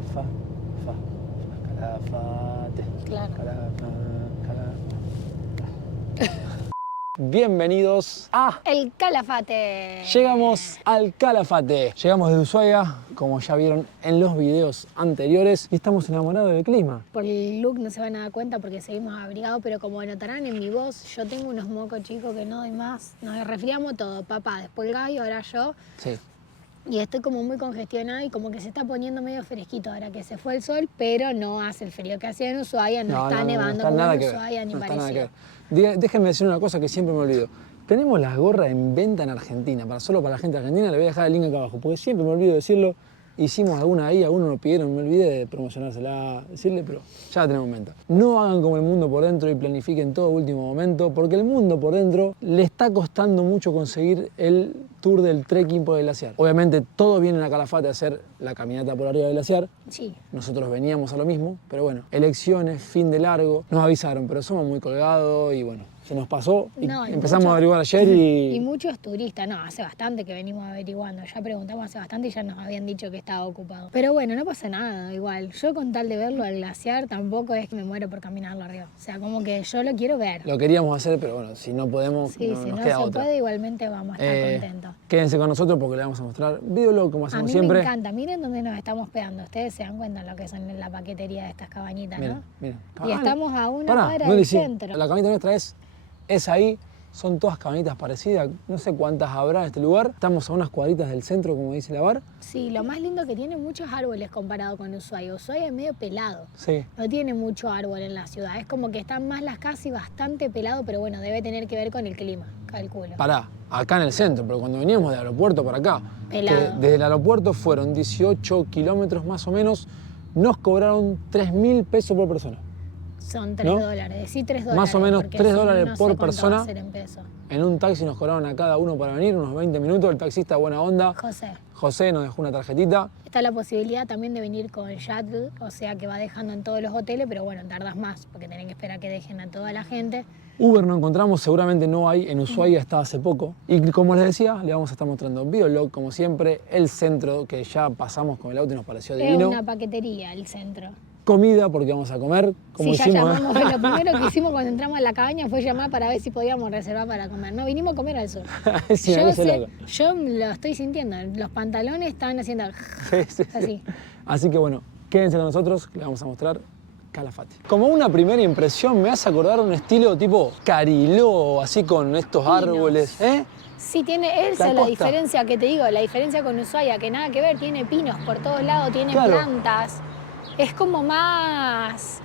Calafa, Calafate. Claro. Bienvenidos a... El Calafate. Llegamos al Calafate. Llegamos de Ushuaia, como ya vieron en los videos anteriores, y estamos enamorados del clima. Por el look no se van a dar cuenta porque seguimos abrigados, pero como notarán en mi voz, yo tengo unos mocos chicos que no doy más. Nos resfriamos todo, papá, después el gallo, ahora yo. Sí. Y estoy como muy congestionada y como que se está poniendo medio fresquito ahora que se fue el sol, pero no hace el frío que hacía en Ushuaia, no está nevando como en Ushuaia ni parecido. Déjenme decir una cosa que siempre me olvido. Tenemos las gorras en venta en Argentina, solo para la gente argentina, le voy a dejar el link acá abajo, porque siempre me olvido decirlo. Hicimos alguna ahí, algunos nos pidieron, me olvidé de promocionársela, decirle, pero ya la tenemos en venta. No hagan como el mundo por dentro y planifiquen todo a último momento, porque el mundo por dentro le está costando mucho conseguir el tour del trekking por el glaciar. Obviamente todos vienen a Calafate a hacer la caminata por arriba del glaciar. Sí. Nosotros veníamos a lo mismo, pero bueno, elecciones, fin de largo, nos avisaron, pero somos muy colgados y bueno, se nos pasó y empezamos a averiguar ayer y... Y muchos turistas, no, hace bastante que venimos averiguando, ya preguntamos hace bastante y ya nos habían dicho que estaba ocupado. Pero bueno, no pasa nada, igual, yo con tal de verlo al glaciar tampoco es que me muero por caminarlo arriba, o sea, como que yo lo quiero ver. Lo queríamos hacer, pero bueno, si no podemos, sí, no, si nos no queda se otra. puede, igualmente vamos a estar contentos. Quédense con nosotros porque les vamos a mostrar videolog como hacemos siempre. A mí me encanta, miren dónde nos estamos pegando, ustedes se dan cuenta de lo que son en la paquetería de estas cabañitas, Miren, ¿no? miren. Y estamos a una Pará, cuadra no del le hice. centro. La cabañita nuestra es ahí, son todas cabañitas parecidas, no sé cuántas habrá en este lugar. Estamos a unas cuadritas del centro, como dice la bar. Sí, lo más lindo es que tiene muchos árboles comparado con Ushuaia. Ushuaia es medio pelado. Sí. No tiene mucho árbol en la ciudad. Es como que están más las casas y bastante pelado, pero bueno, debe tener que ver con el clima, calculo. Pará, acá en el centro, pero cuando veníamos del aeropuerto para acá, Pelado. desde el aeropuerto fueron 18 kilómetros más o menos, nos cobraron 3.000 pesos por persona. Son $3, sí, $3. Más o menos porque $3 no sé por cuánto persona. va a ser en pesos. En un taxi nos cobraron a cada uno para venir, unos 20 minutos. El taxista, buena onda. José nos dejó una tarjetita. Está la posibilidad también de venir con shuttle, o sea que va dejando en todos los hoteles, pero bueno, tardas más porque tienen que esperar que dejen a toda la gente. Uber no encontramos, seguramente no hay, en Ushuaia está hace poco. Y como les decía, le vamos a estar mostrando videolog, como siempre, el centro que ya pasamos con el auto y nos pareció divino. Es una paquetería el centro. Comida, porque vamos a comer, como sí, hicimos. Ya llamamos, lo primero que hicimos cuando entramos a la cabaña fue llamar para ver si podíamos reservar para comer. No, vinimos a comer al sur. Sí, yo lo estoy sintiendo, los pantalones están haciendo así. Así que bueno, quédense con nosotros, les vamos a mostrar Calafate. Como una primera impresión me hace acordar un estilo tipo Cariló, así con estos árboles. Sí, tiene esa es la diferencia que te digo, la diferencia con Ushuaia, que nada que ver, tiene pinos por todos lados, tiene plantas. Es como más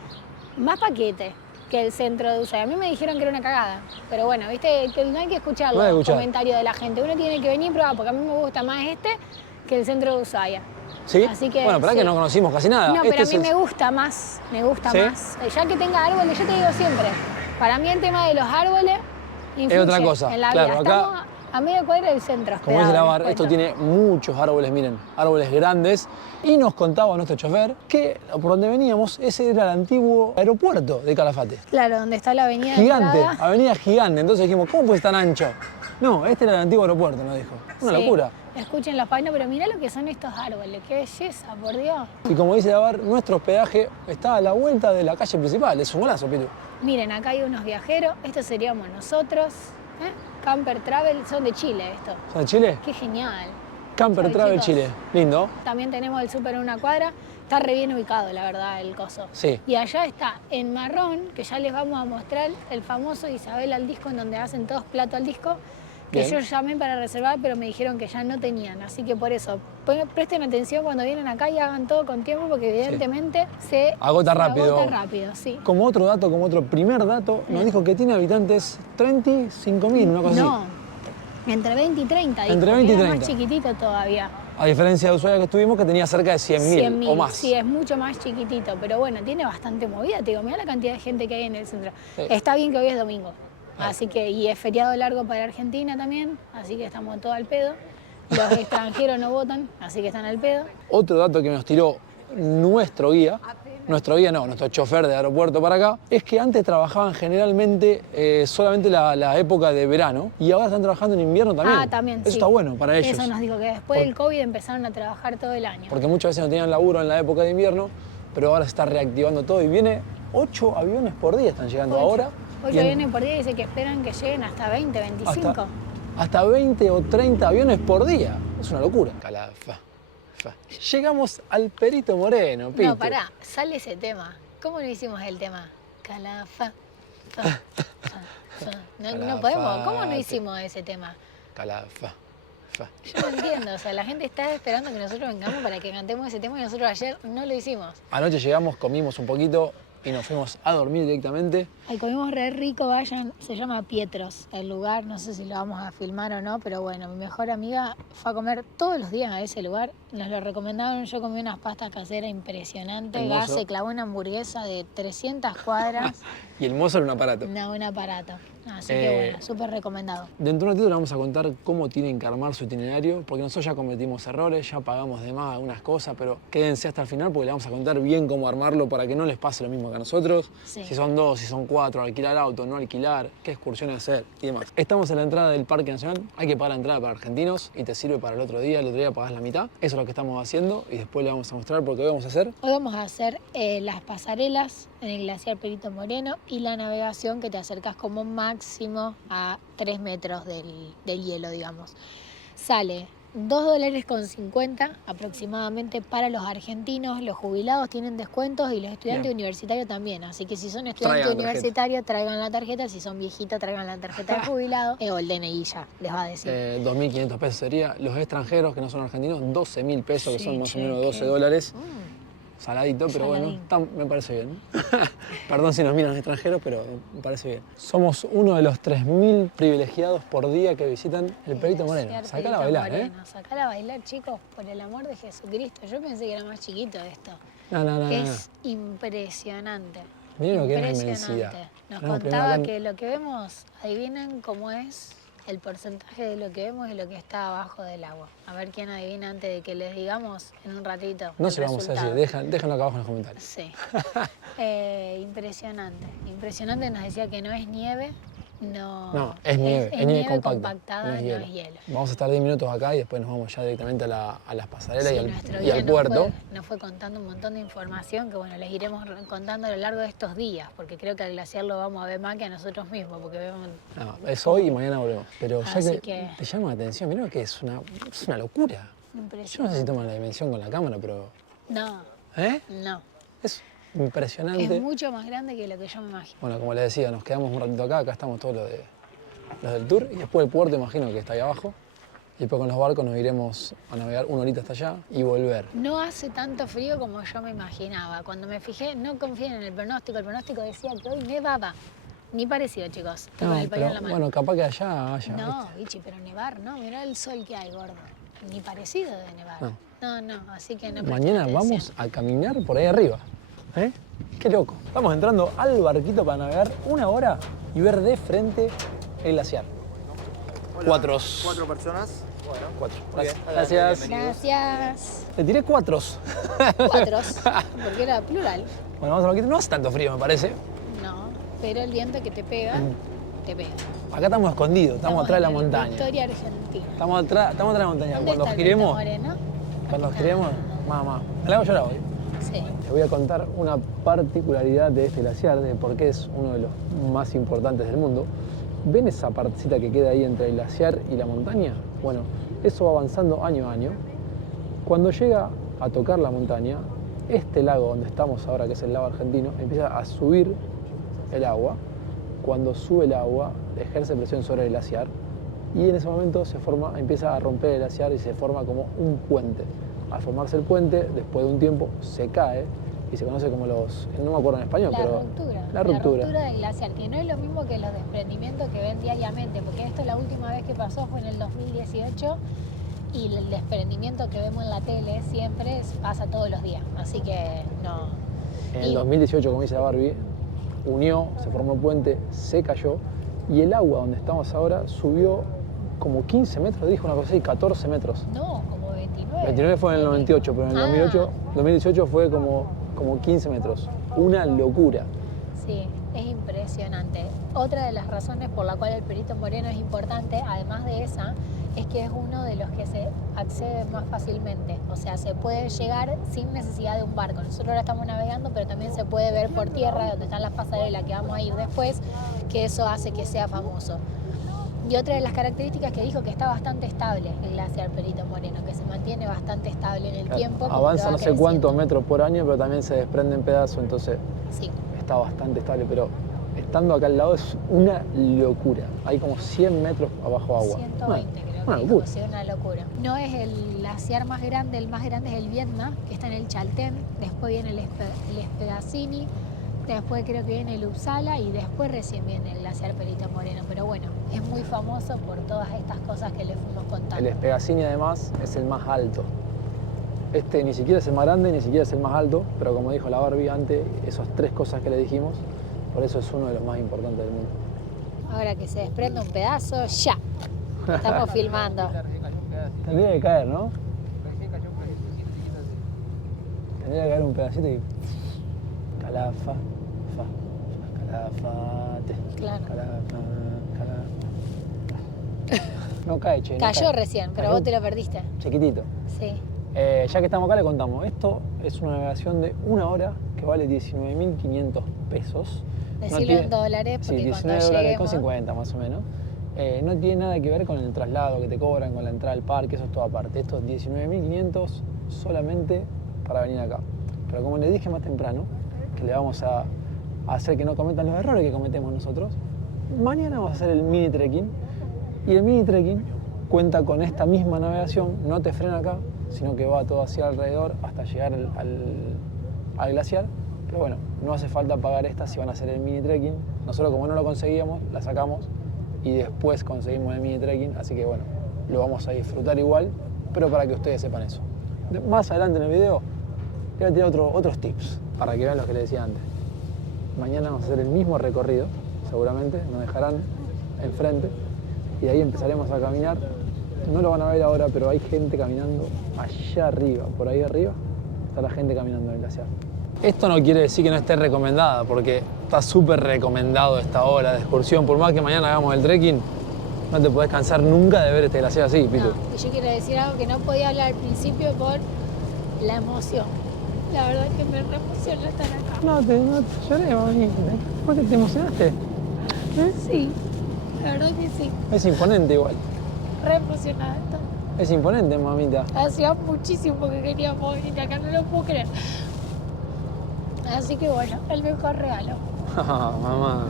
paquete que el centro de Ushuaia. A mí me dijeron que era una cagada, pero bueno, viste, que no hay que escuchar los comentarios de la gente. Uno tiene que venir y probar, porque a mí me gusta más que el centro de Ushuaia. ¿Sí? Así que, bueno, pero es que no conocimos casi nada. No, pero a mí me gusta más, más. Ya que tenga árboles, yo te digo siempre, para mí el tema de los árboles influye es otra cosa. En la claro, vida. Acá, estamos a media cuadra del centro. Como dice la bar, esto tiene muchos árboles, miren, árboles grandes. Y nos contaba nuestro chofer que por donde veníamos, ese era el antiguo aeropuerto de Calafate. Claro, donde está la avenida gigante, avenida gigante. Entonces dijimos, ¿cómo puede ser tan ancho? No, este era el antiguo aeropuerto, nos dijo. Una locura. Escuchen los páginas, pero mirá lo que son estos árboles, qué belleza, por Dios. Y como dice la bar, nuestro hospedaje está a la vuelta de la calle principal, es un golazo, Pitu. Miren, acá hay unos viajeros, estos seríamos nosotros. Camper Travel, son de Chile estos. ¿Son de Chile? Qué genial. Camper Travel Chile, lindo. También tenemos el súper en una cuadra, está re bien ubicado, la verdad, el coso. Sí. Y allá está, en marrón, que ya les vamos a mostrar, el famoso Isabel al disco, en donde hacen todos plato al disco, que yo llamé para reservar, pero me dijeron que ya no tenían. Así que por eso, presten atención cuando vienen acá y hagan todo con tiempo, porque evidentemente se agota rápido. Agota rápido, sí. Como otro dato, como otro primer dato, nos dijo que tiene habitantes 35.000, una cosa así. No, entre 20 y 30. Entre 20 y 30. Más chiquitito todavía. A diferencia de Ushuaia que estuvimos, que tenía cerca de 100.000 o más. Sí, es mucho más chiquitito, pero bueno, tiene bastante movida, te digo, mirá la cantidad de gente que hay en el centro. Sí. Está bien que hoy es domingo. Así que, y es feriado largo para Argentina también, así que estamos todos al pedo. Los extranjeros no votan, así que están al pedo. Otro dato que nos tiró nuestro guía nuestro guía no, nuestro chofer de aeropuerto para acá, es que antes trabajaban generalmente solamente la época de verano y ahora están trabajando en invierno también. Ah, también, Eso sí. está bueno para ellos. Eso nos dijo que después del COVID empezaron a trabajar todo el año. Porque muchas veces no tenían laburo en la época de invierno, pero ahora se está reactivando todo y viene 8 aviones por día están llegando ahora. 8 aviones por día, dice que esperan que lleguen hasta 20, 25. Hasta 20 o 30 aviones por día. Es una locura. Calafa. Llegamos al Perito Moreno, Pitu. No, pará, sale ese tema. ¿Cómo no hicimos el tema? Calafa. No podemos. ¿Cómo no hicimos ese tema? Calafa. Yo no entiendo, o sea, la gente está esperando que nosotros vengamos para que cantemos ese tema y nosotros ayer no lo hicimos. Anoche llegamos, comimos un poquito y nos fuimos a dormir directamente. Ay, comimos re rico, vayan, se llama Pietros el lugar, no sé si lo vamos a filmar o no, pero bueno, mi mejor amiga fue a comer todos los días a ese lugar, nos lo recomendaron, yo comí unas pastas caseras impresionantes, Gas se clavó una hamburguesa de 300 cuadras. Y el mozo era un aparato. No, un aparato. Así que bueno, súper recomendado. Dentro de un ratito le vamos a contar cómo tienen que armar su itinerario, porque nosotros ya cometimos errores, ya pagamos de más algunas cosas, pero quédense hasta el final porque le vamos a contar bien cómo armarlo para que no les pase lo mismo que a nosotros. Sí. Si son 2, si son 4, alquilar auto, no alquilar, qué excursiones hacer y demás. Estamos en la entrada del Parque Nacional, hay que pagar la entrada para argentinos y te sirve para el otro día pagás la mitad. Eso es lo que estamos haciendo y después le vamos a mostrar porque hoy vamos a hacer. Hoy vamos a hacer las pasarelas en el glaciar Perito Moreno y la navegación que te acercas como máximo a 3 metros del hielo, digamos. Sale $2.50 aproximadamente para los argentinos, los jubilados tienen descuentos y los estudiantes universitarios también. Así que si son estudiantes universitarios, traigan la tarjeta. Si son viejitas, traigan la tarjeta de jubilado o el DNI ya, les va a decir. 2.500 pesos sería. Los extranjeros que no son argentinos, 12.000 pesos, que son más o menos $12. Saladito, pero bueno, me parece bien. Perdón si nos miran los extranjeros, pero me parece bien. Somos uno de los 3.000 privilegiados por día que visitan el Perito Moreno. Sacala a bailar, Sacala a bailar, chicos, por el amor de Jesucristo. Yo pensé que era más chiquito esto. No. Es impresionante. Miren lo que es la inmensidad. Nos contaba que lo que vemos, adivinen cómo es el porcentaje de lo que vemos y lo que está abajo del agua. A ver quién adivina antes de que les digamos en un ratito. No se lo vamos a decir, déjenlo acá abajo en los comentarios. Sí. Impresionante. Impresionante, nos decía que no es nieve. No, es nieve, es nieve compactada, no es hielo. Vamos a estar 10 minutos acá y después nos vamos ya directamente a las pasarelas sí, y al puerto. Nos fue contando un montón de información que bueno, les iremos contando a lo largo de estos días, porque creo que al glaciar lo vamos a ver más que a nosotros mismos, porque vemos... No, es hoy y mañana volvemos. Pero ya que te llama la atención, mirá que es una locura. Yo no sé si toman la dimensión con la cámara, pero... No. No. Es impresionante. Es mucho más grande que lo que yo me imagino. Bueno, como les decía, nos quedamos un ratito acá estamos todos los del tour y después el puerto imagino que está ahí abajo y después con los barcos nos iremos a navegar 1 horita hasta allá y volver. No hace tanto frío como yo me imaginaba. Cuando me fijé, no confíen en el pronóstico decía que hoy nevaba. Ni parecido, chicos. No, con el pañuelo en la mano. Bueno, capaz que allá haya. No, bichi, pero nevar, no, mirá el sol que hay, gordo. Ni parecido de nevar. No, así que no. Mañana vamos a caminar por ahí arriba. Qué loco. Estamos entrando al barquito para navegar 1 hora y ver de frente el glaciar. Hola. 4 personas. Bueno, 4. Gracias. Gracias. Le tiré 4. 4, porque era plural. Bueno, vamos al barquito. No hace tanto frío, me parece. No, pero el viento que te pega, te pega. Acá estamos escondidos, estamos atrás de la montaña. Victoria Argentina. Estamos atrás de la montaña. Cuando giremos, mamá, me la hago llorar hoy. Sí. Les voy a contar una particularidad de este glaciar, de por qué es uno de los más importantes del mundo. ¿Ven esa partecita que queda ahí entre el glaciar y la montaña? Bueno, eso va avanzando año a año. Cuando llega a tocar la montaña, este lago donde estamos ahora, que es el lago argentino, empieza a subir el agua. Cuando sube el agua, ejerce presión sobre el glaciar y en ese momento empieza a romper el glaciar y se forma como un puente. Al formarse el puente, después de un tiempo, se cae y se conoce como no me acuerdo en español, la ruptura del glaciar, que no es lo mismo que los desprendimientos que ven diariamente, porque esto la última vez que pasó fue en el 2018 y el desprendimiento que vemos en la tele siempre pasa todos los días, así que no. En el 2018, como dice la Barbie, se formó el puente, se cayó y el agua donde estamos ahora subió como 15 metros, dijo una cosa así, 14 metros. No, como 29. 29 fue en el 98, pero en el 2018 fue como como 15 metros. Una locura. Sí, es impresionante. Otra de las razones por la cual el Perito Moreno es importante, además de esa, es que es uno de los que se accede más fácilmente. O sea, se puede llegar sin necesidad de un barco. Nosotros ahora estamos navegando, pero también se puede ver por tierra, donde están las pasarelas que vamos a ir después, que eso hace que sea famoso. Y otra de las características que dijo que está bastante estable el glaciar Perito Moreno, que se mantiene bastante estable en el tiempo. Avanza no sé cuántos metros por año, pero también se desprende en pedazos, entonces sí, está bastante estable. Pero estando acá al lado es una locura. Hay como 100 metros abajo agua. 120 creo que dijo, sí, una locura. No es el glaciar más grande, el más grande es el Vietma, que está en el Chaltén, después viene el Spegazzini, después creo que viene el Uppsala y después recién viene el glaciar Perito Moreno. Pero bueno, es muy famoso por todas estas cosas que le fuimos contando. El Spegazzini además es el más alto. Este ni siquiera es el más grande, ni siquiera es el más alto, pero como dijo la Barbie antes, esas tres cosas que le dijimos, por eso es uno de los más importantes del mundo. Ahora que se desprenda un pedazo, ya. Estamos filmando. Tendría que caer, ¿no? Tendría que caer un pedacito y... Calafa, fa, calafate. Claro. Calafa, calafa. No cae, che. Cayó no cae. recién, pero Cayó vos te lo perdiste. chiquitito. Sí. Ya que estamos acá le contamos, esto es una navegación de 1 hora que vale 19.500 pesos. Decirlo en dólares porque sí, cuando 19 dólares lleguemos... con 50 más o menos. No tiene nada que ver con el traslado que te cobran, con la entrada al parque, eso es todo aparte. Esto es 19.500 solamente para venir acá. Pero como les dije más temprano, que le vamos a hacer que no cometan los errores que cometemos nosotros, mañana vamos a hacer el mini trekking. Y el mini trekking cuenta con esta misma navegación, no te frena acá, sino que va todo hacia alrededor hasta llegar al glaciar. Pero bueno, no hace falta pagar esta si van a hacer el mini trekking. Nosotros como no lo conseguíamos, la sacamos y después conseguimos el mini trekking, así que bueno, lo vamos a disfrutar igual, pero para que ustedes sepan eso. Más adelante en el video les voy a tirar otros tips para que vean lo que les decía antes. Mañana vamos a hacer el mismo recorrido, seguramente, nos dejarán enfrente y de ahí empezaremos a caminar. No lo van a ver ahora, pero hay gente caminando allá arriba, por ahí arriba, está la gente caminando en el glaciar. Esto no quiere decir que no esté recomendada, porque está súper recomendado esta hora de excursión. Por más que mañana hagamos el trekking, no te podés cansar nunca de ver este glaciar así, Pitu. No, y yo quiero decir algo que no podía hablar al principio por la emoción. La verdad es que me re emociona estar acá. No te lloré, mami. ¿Por qué te emocionaste? Sí, la verdad que sí. Es imponente igual. Re emocionada estoy. Es imponente, mamita. Hacía muchísimo que queríamos venir acá, no lo puedo creer. Así que bueno, el mejor regalo. Mamá.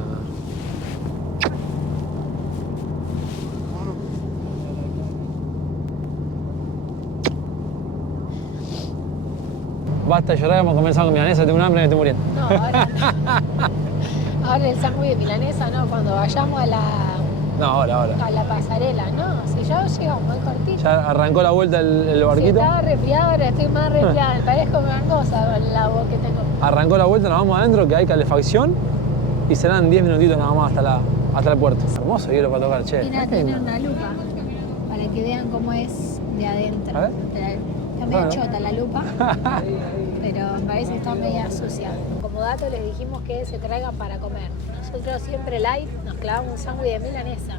Basta de llorar, hemos comenzado con milanesa, tengo un hambre y me estoy muriendo. No, ahora no. Ahora el sándwich de milanesa, no, cuando vayamos a No, ahora. a la pasarela, no. Si ya llegamos muy cortito. Ya arrancó la vuelta el Si barquito. estaba resfriado, ahora estoy más resfriada. Parezco gangosa con la voz que tengo. Arrancó la vuelta, nos vamos adentro, que hay calefacción y serán 10 minutitos nada más hasta el puerto. Hermoso hielo para tocar, che. Mira, tiene una lupa para que vean cómo es de adentro. A ver. Está medio Bueno. chota la lupa, pero me parece que está media sucia. Como dato les dijimos que se traigan para comer. Nosotros siempre light nos clavamos un sándwich de milanesa.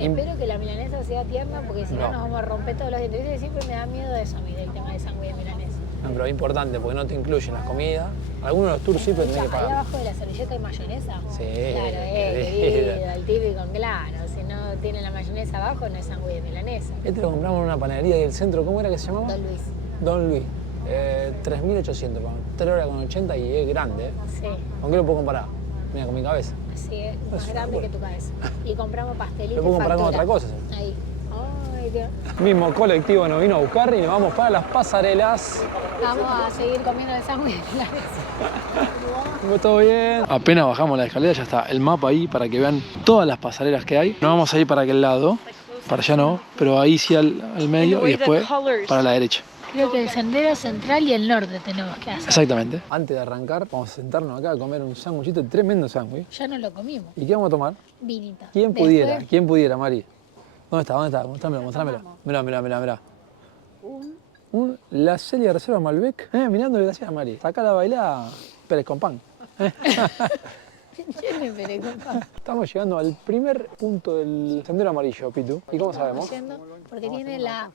Espero que la milanesa sea tierna porque si no nos vamos a romper todos los dientes. Viste, siempre me da miedo eso a mí, del tema de sándwich de milanesa. No, pero es importante porque no te incluyen las comidas. Algunos de los tours sí, pero tenés que Ahí pagar. abajo de la servilleta hay mayonesa. Sí, Claro, querido, el típico, claro. Si no tiene la mayonesa abajo, no es sándwich de milanesa. Este lo compramos en una panadería del centro, ¿cómo era que se llamaba? Don Luis. Don Luis. 3.800, 3 horas con 80 y es grande, ¿eh? Sí, ¿Con qué lo puedo comparar? Mira, con mi cabeza. así es. Es Más una grande locura. que tu cabeza. Y compramos pastelitos. Lo puedo comparar con factura. otra cosa. Ahí. Ay, Dios. Mismo colectivo nos vino a buscar y nos vamos para las pasarelas. Vamos a seguir comiendo el sándwich de milanesa. ¿Todo bien? Apenas bajamos la escalera, ya está el mapa ahí para que vean todas las pasarelas que hay. No vamos a ir para aquel lado, para allá no, pero ahí sí al medio y después para la derecha. Creo que el sendero central y el norte tenemos que hacer. Exactamente. Antes de arrancar, vamos a sentarnos acá a comer un sándwichito, tremendo sándwich. Ya no lo comimos. ¿Y qué vamos a tomar? Vinito. ¿Quién Después, pudiera, Mari? ¿Dónde está? Mostrámelo. Mirá. La Celia Reserva Malbec, mirando el glaciar Mari. Sacá la bailá Pérez con pan. Tiene perecopa. Estamos llegando al primer punto del sendero amarillo, Pitu. ¿Y cómo sabemos? Porque tiene la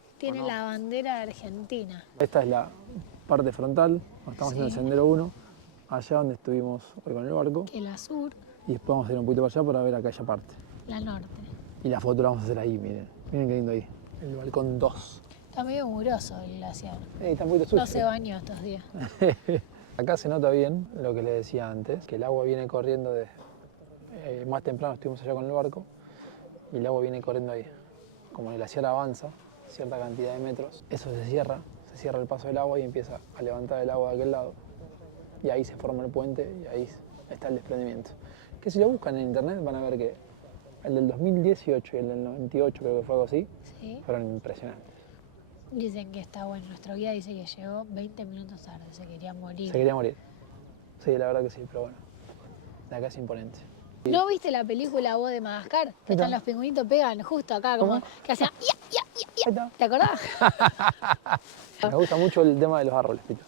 bandera de Argentina. Esta es la parte frontal, estamos haciendo el sendero 1, allá donde estuvimos hoy con el barco. Que la sur, Y después vamos a ir un poquito para allá para ver aquella parte. la norte. Y la foto la vamos a hacer ahí, miren. Miren qué lindo ahí. El balcón 2. Está medio mugroso el glaciar. Está un poquito sucio. No se bañó estos días. Acá se nota bien lo que les decía antes, que el agua viene corriendo de... más temprano estuvimos allá con el barco y el agua viene corriendo ahí. Como el glaciar avanza cierta cantidad de metros, eso se cierra el paso del agua y empieza a levantar el agua de aquel lado. Y ahí se forma el puente y ahí está el desprendimiento. Que si lo buscan en internet van a ver que el del 2018 y el del 98, creo que fue algo así, Sí. fueron impresionantes. Dicen que está bueno. Nuestro guía dice que llegó 20 minutos tarde, se quería morir. Se quería morir. Sí, la verdad que sí, pero bueno. De acá es imponente. ¿No viste la película Voz de Madagascar? Que están los pingüinitos, pegan justo acá, como ¿Cómo? que hacían ya, ya, ya, Ahí está. ¿Te acordás? Me gusta mucho el tema de los árboles, Pito.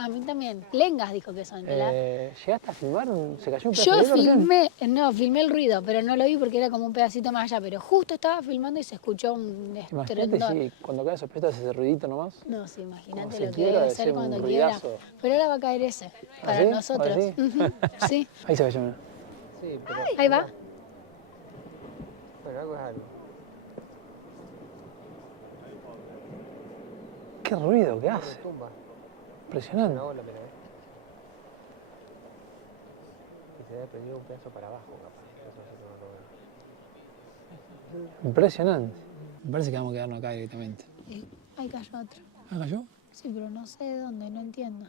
A mí también. Lengas dijo que son. ¿Llegaste a filmar? ¿Se cayó un pedazo Yo de hielo recién? filmé el ruido, pero no lo vi porque era como un pedacito más allá, pero justo estaba filmando y se escuchó un Imagínate estruendo. si cuando cae esos pedacitos ese ruidito nomás. No, sí, Como imagínate se lo que quiebra, debe debe ser ser cuando un quiebra. ruidazo. Pero ahora va a caer ese, para sí? nosotros. ¿Ahora sí? Ujú, sí. Ahí se cayó. Mira. Sí, pero Ahí va. bueno, algo es algo. Qué ruido que hace. Tumba. Impresionante. Una ola, pero y se debe prendido un pedazo para abajo, capaz. Eso sí que no lo veo. Impresionante. Me parece que vamos a quedarnos acá directamente. Ahí cayó otro. ¿Ah, cayó? Sí, pero no sé de dónde, no entiendo.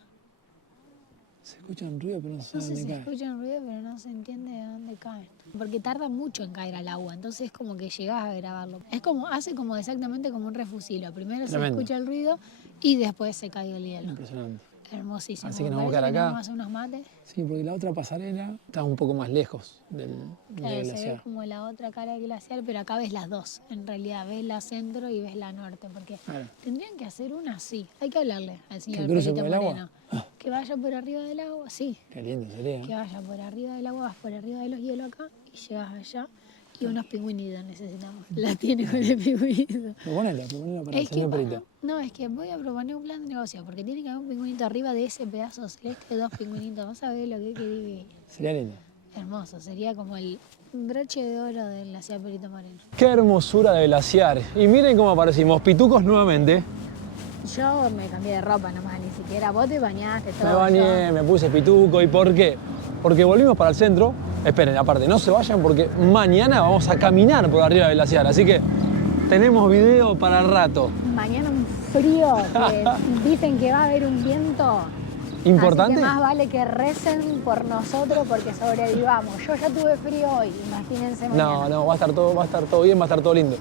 Se escucha un ruido, pero no sé No sé dónde si cae. escuchan ruido, pero no se entiende de dónde caen. Porque tarda mucho en caer al agua, entonces es como que llegás a grabarlo. Hace como exactamente como un refusilo. Primero Tremendo. se escucha el ruido y después se cae el hielo. Impresionante. Hermosísimo. Así que Me nos vamos a parece quedar que acá. Vamos a hacer unos mates. Sí, porque la otra pasarela está un poco más lejos del Claro, se ve glaciar. como la otra cara del glaciar, pero acá ves las dos. En realidad, ves la centro y ves la norte, porque Claro. tendrían que hacer una así. Hay que hablarle al señor cruce Pelito por el agua? Moreno. Que vaya por arriba del agua, sí. Qué lindo sería. Que vaya por arriba del agua, vas por arriba de los hielos acá y llegas allá. Y unos pingüinitos necesitamos. La tiene con el pingüinito. Proponela para el señor Perito. No, es que voy a proponer un plan de negocio, porque tiene que haber un pingüinito arriba de ese pedazo celeste, dos pingüinitos. Vas a ver lo que divino. Sería lindo. Hermoso, sería como el broche de oro del glaciar Perito Moreno. Qué hermosura de glaciar. Y miren cómo aparecimos, pitucos nuevamente. Yo me cambié de ropa nomás, ni siquiera. Vos te bañaste, todo. Me bañé, me puse pituco. ¿Y por qué? Porque volvimos para el centro. Esperen, aparte, no se vayan porque mañana vamos a caminar por arriba del glaciar. Así que tenemos video para el rato. Mañana un frío, que dicen que va a haber un viento. ¿Importante? Así que más vale que recen por nosotros porque sobrevivamos. Yo ya tuve frío hoy, imagínense mañana. No, va a estar todo bien, va a estar todo lindo.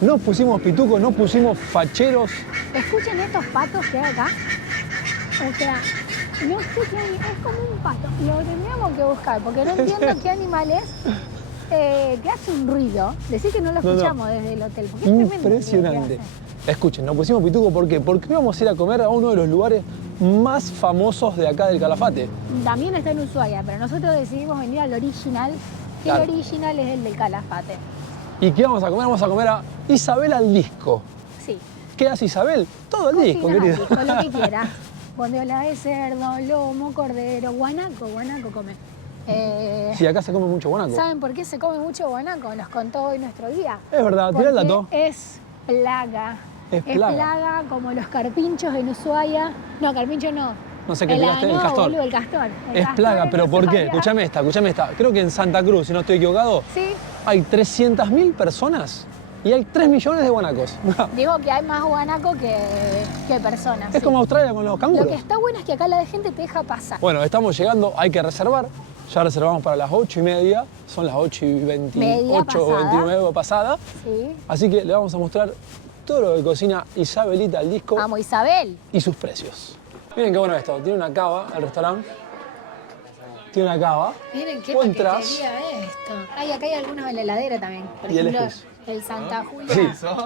No pusimos pitucos, no pusimos facheros. Escuchen estos patos que hay acá. O sea, no sé qué es como un pato. Lo tendríamos que buscar porque no entiendo qué animal es que hace un ruido. Decir que no lo escuchamos desde el hotel. Porque es tremendo el ruido que Impresionante. hace. Escuchen, nos pusimos pituco ¿por qué? Porque vamos a ir a comer a uno de los lugares más famosos de acá del Calafate. También está en Ushuaia, pero nosotros decidimos venir al original. Que Claro. el original es el del Calafate. ¿Y qué vamos a comer? Vamos a comer a Isabel al disco. Sí. ¿Qué hace Isabel? Todo el disco, Cocinas querido. al disco, lo que quieras. Bondiola de cerdo, lomo, cordero, guanaco come. Sí, acá se come mucho guanaco. ¿Saben por qué se come mucho guanaco? Nos contó hoy nuestro guía. Es verdad, tira el Porque dato. es plaga. Es plaga. plaga como los carpinchos en Ushuaia. No, carpincho no. No sé qué tiraste, el castor. Boludo, el castor. El Es castor plaga, en pero ¿por qué? Ushuaia. Escúchame esta. Creo que en Santa Cruz, si no estoy equivocado, Sí, hay 300.000 personas y hay 3 millones de guanacos. digo que hay más guanaco que personas. Es sí. como Australia con los Lo canguros. que está bueno es que acá la gente te deja pasar. Bueno, estamos llegando, hay que reservar. Ya reservamos para las 8:30, son las 8:28 Media o pasada. 29 pasada. Sí. Así que le vamos a mostrar todo lo que cocina Isabelita al disco Vamos, Isabel. y sus precios. Miren qué bueno esto, tiene una cava el restaurante. Tiene una cava. Miren qué Vos entrás paquetería esto. Ay, acá hay algunos en la heladera también. Por y ejemplo, elegís. El Santa Julia. Sí,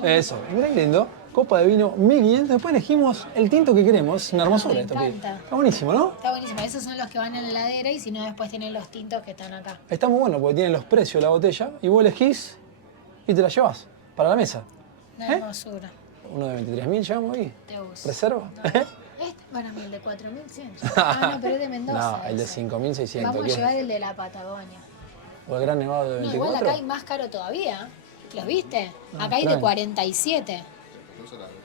eso. Mirá qué lindo. Copa de vino 1500. Después elegimos el tinto que queremos. Una hermosura Me esto. encanta. Está buenísimo, ¿no? Está buenísimo. Esos son los que van en la heladera y si no, después tienen los tintos que están acá. Está muy bueno porque tienen los precios de la botella y vos elegís y te la llevas para la mesa. Una hermosura. Uno de 23.000 llevamos ahí. Te gusta. ¿Reserva? Este, para mí, el de 4.100. Ah, no, pero es de Mendoza. No, el de ese. 5.600. Vamos a ¿qué? llevar el de la Patagonia. ¿O el Gran Nevado de No, 24? igual acá hay más caro todavía. ¿Los viste? Acá hay de claro. 47.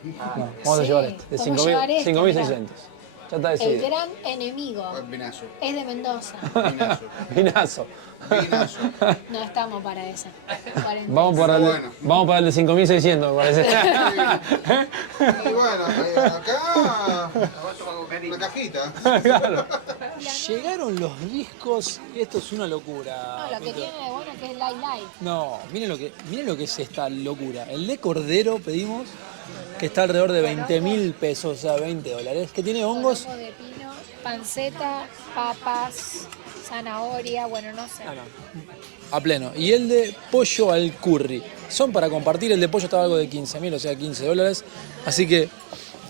No, vamos a Sí, llevar este. De vamos a llevar este, 5.600. Ya está El decidido. gran enemigo Vinazo. es de Mendoza. Vinazo. Vinazo. Vinazo. No estamos para ese. 46. Bueno. Vamos para el de 5.600, me parece. Y bueno, acá una cajita. Claro. Llegaron los discos y esto es una locura. No, lo que tiene de bueno es que es Light Light. No, miren lo que es esta locura. El de Cordero pedimos, que está alrededor de 20.000 pesos, o sea, $20. Que tiene hongos. Lomo de pino, panceta, papas, zanahoria, bueno, no sé. A pleno. Y el de pollo al curry. Son para compartir. El de pollo estaba algo de 15.000, o sea, $15. Así que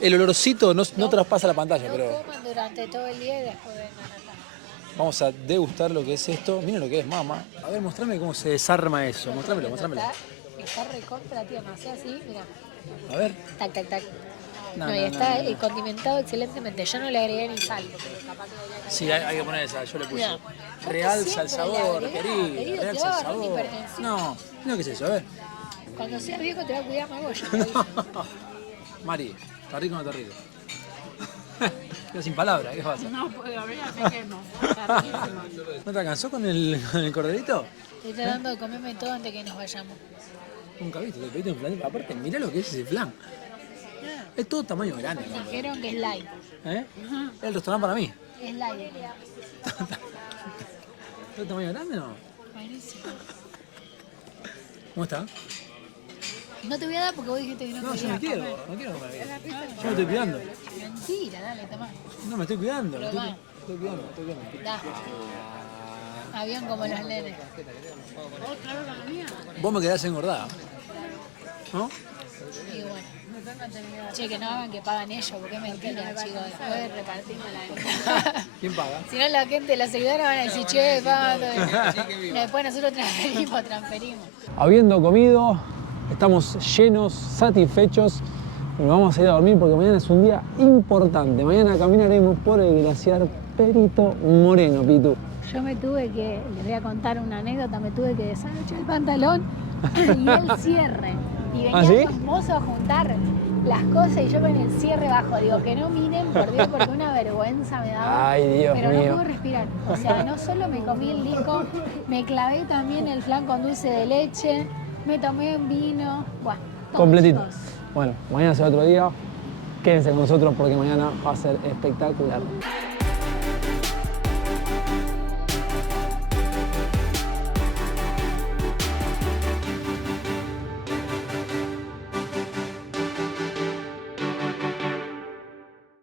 el olorcito no traspasa la pantalla, No pero coman durante todo el día y después vengan acá. vamos a degustar lo que es esto. Miren lo que es, mamá. A ver, mostrame cómo se desarma eso. Mostrámelo. Está recontra tierno, así, mira. A ver. Tac, tac, tac. No, No, y no, está no, no. condimentado excelentemente. Yo no le agregué ni sal, porque capaz que debería agregar. Sí, hay que poner esa, yo le puse. Mira. Realza el Siempre le sabor, agregás, querido. querido, Realza te el va a agarrar una sabor. hipertensión. No, mira qué es eso, a ver. Cuando seas viejo te va a cuidar más bollo. te aviso. Mari, ¿está rico o no está rico? Quedo sin palabras, ¿qué pasa? No puedo, ahora te quemo. Está riquísimo. ¿No te alcanzó con el corderito? Estoy tratando de comerme todo antes que nos vayamos. Nunca viste, te pediste un flan. Aparte, mirá lo que es ese flan. Es todo tamaño grande. ¿no? Dijeron que es light. ¿Eh? Es el restaurante para mí. Es light. ¿Es tamaño grande o no? Buenísimo. ¿Cómo está? No te voy a dar porque vos dijiste que no No, yo querías no quiero, comer. no quiero comer bien. Yo me estoy cuidando. Mentira, dale, toma. No, me estoy cuidando. Pero va. Estoy cuidando. Da. Avión como los nenes. Vos me quedás engordada. ¿No? Y bueno. Che, que no hagan que pagan ellos, porque es mentira, chicos. Después repartimos la ¿Quién paga? Si no, la gente, los seguidores van a decir, che, pagan. Después nosotros transferimos. Habiendo comido, estamos llenos, satisfechos. Nos vamos a ir a dormir porque mañana es un día importante. Mañana caminaremos por el glaciar Perito Moreno, Pitu. Yo les voy a contar una anécdota, me tuve que desabrochar el pantalón y el cierre. Y venían ¿sí? los mozos a juntar las cosas y yo con el cierre bajo. Digo, que no miren, por Dios, porque una vergüenza me daba. Ay, Dios pero mío. no puedo respirar. O sea, no solo me comí el disco, me clavé también el flan con dulce de leche, me tomé un vino. Bueno, todo, Completito. chicos. Bueno, mañana será otro día. Quédense con nosotros porque mañana va a ser espectacular.